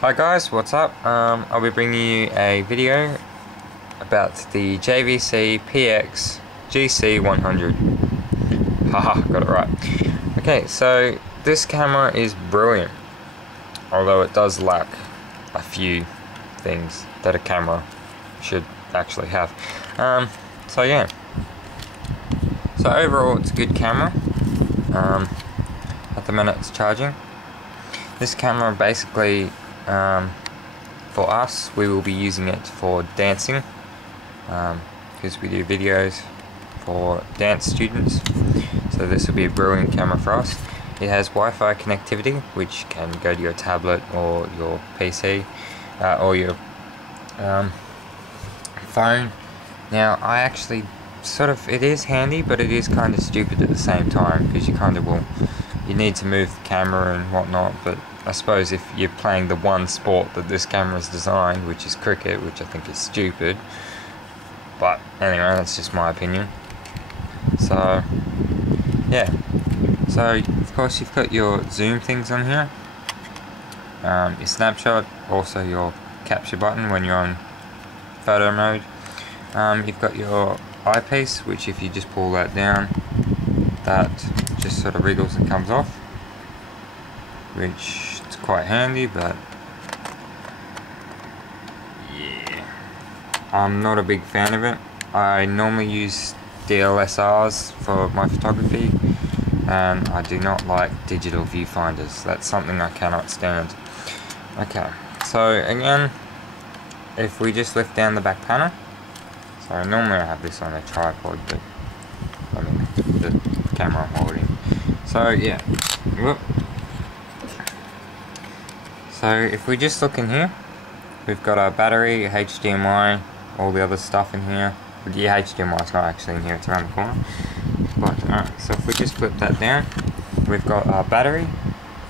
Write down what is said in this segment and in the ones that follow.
Hi guys, what's up? I'll be bringing you a video about the Jvc Gc-Px100. Haha, got it right. Okay, so this camera is brilliant, although it does lack a few things that a camera should actually have. So yeah. So overall, it's a good camera. At the minute, it's charging. This camera basically, for us, we will be using it for dancing, because we do videos for dance students. So this will be a brilliant camera for us. It has Wi-Fi connectivity, which can go to your tablet or your PC or your phone. Now, I actually it is handy, but it is kind of stupid at the same time, because you need to move the camera and whatnot. But I suppose if you're playing the one sport that this camera is designed, which is cricket, which I think is stupid, but anyway, that's just my opinion. So yeah, so of course you've got your zoom things on here, your snapshot, also your capture button when you're on photo mode. You've got your eyepiece, which if you just pull that down, that just sort of wriggles and comes off, which is quite handy. But yeah, I'm not a big fan of it. I normally use DSLRs for my photography, and I do not like digital viewfinders. That's something I cannot stand. Okay, so again, if we just lift down the back panel, so normally I have this on a tripod, but I mean the camera I'm holding. So yeah, whoop. So if we just look in here, we've got our battery, HDMI, all the other stuff in here. The HDMI is not actually in here, it's around the corner. But alright, so if we just flip that down, we've got our battery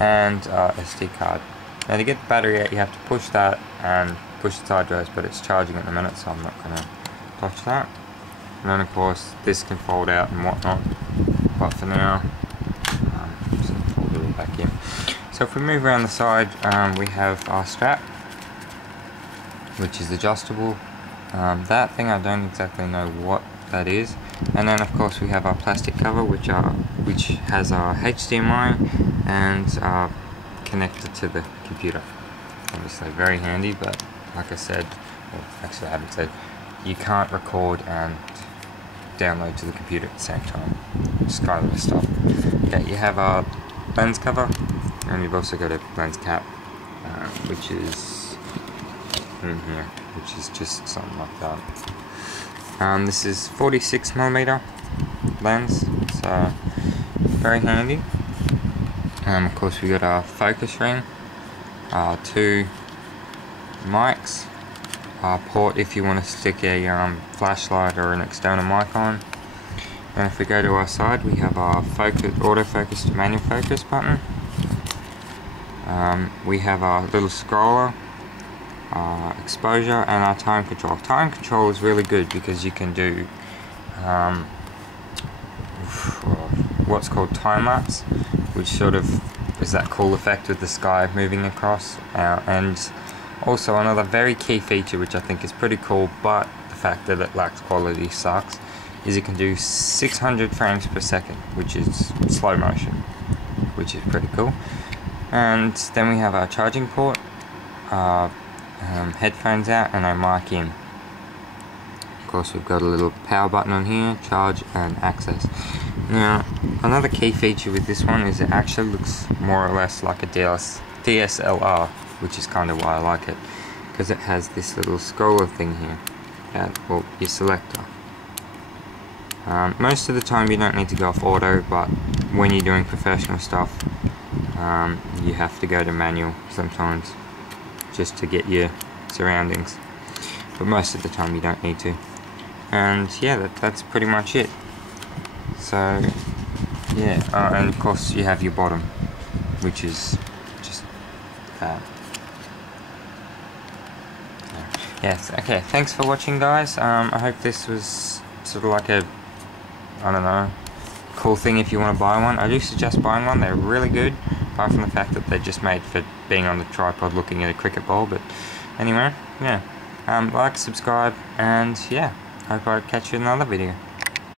and our SD card. Now to get the battery out, you have to push that and push it sideways, but it's charging at the minute, so I'm not going to touch that. And then of course this can fold out and whatnot, but for now, just fold it all back in. So if we move around the side, we have our strap, which is adjustable. That thing, I don't exactly know what that is. And then of course we have our plastic cover, which has our HDMI and connected to the computer. Obviously very handy, but like I said, well, actually I haven't said, you can't record and download to the computer at the same time. Just kind of stuff. Okay, you have our lens cover, and you've also got a lens cap, which is in here, which is just something like that. This is 46mm lens, so very handy. Of course we got our focus ring, our two mics, our port if you want to stick a flashlight or an external mic on. And if we go to our side, we have our autofocus to manual focus button. We have our little scroller, exposure, and our time control. Time control is really good because you can do what's called time lapse, which sort of is that cool effect with the sky moving across, and also another very key feature which I think is pretty cool, but the fact that it lacks quality sucks, is it can do 600 frames per second, which is slow motion, which is pretty cool. And then we have our charging port, headphones out, and our mic in. Of course we've got a little power button on here, charge and access. Now another key feature with this one is it actually looks more or less like a DSLR, which is kind of why I like it, because it has this little scroller thing here, well, your selector. Most of the time you don't need to go off auto, but when you're doing professional stuff, you have to go to manual sometimes, just to get your surroundings, but most of the time you don't need to. And yeah, that's pretty much it. So yeah, and of course you have your bottom, which is just that. Yes, okay, thanks for watching guys. I hope this was sort of like a, I don't know, cool thing if you want to buy one. I do suggest buying one, they're really good, apart from the fact that they're just made for being on the tripod looking at a cricket ball. But anyway, yeah, like, subscribe, and yeah, hope I catch you in another video.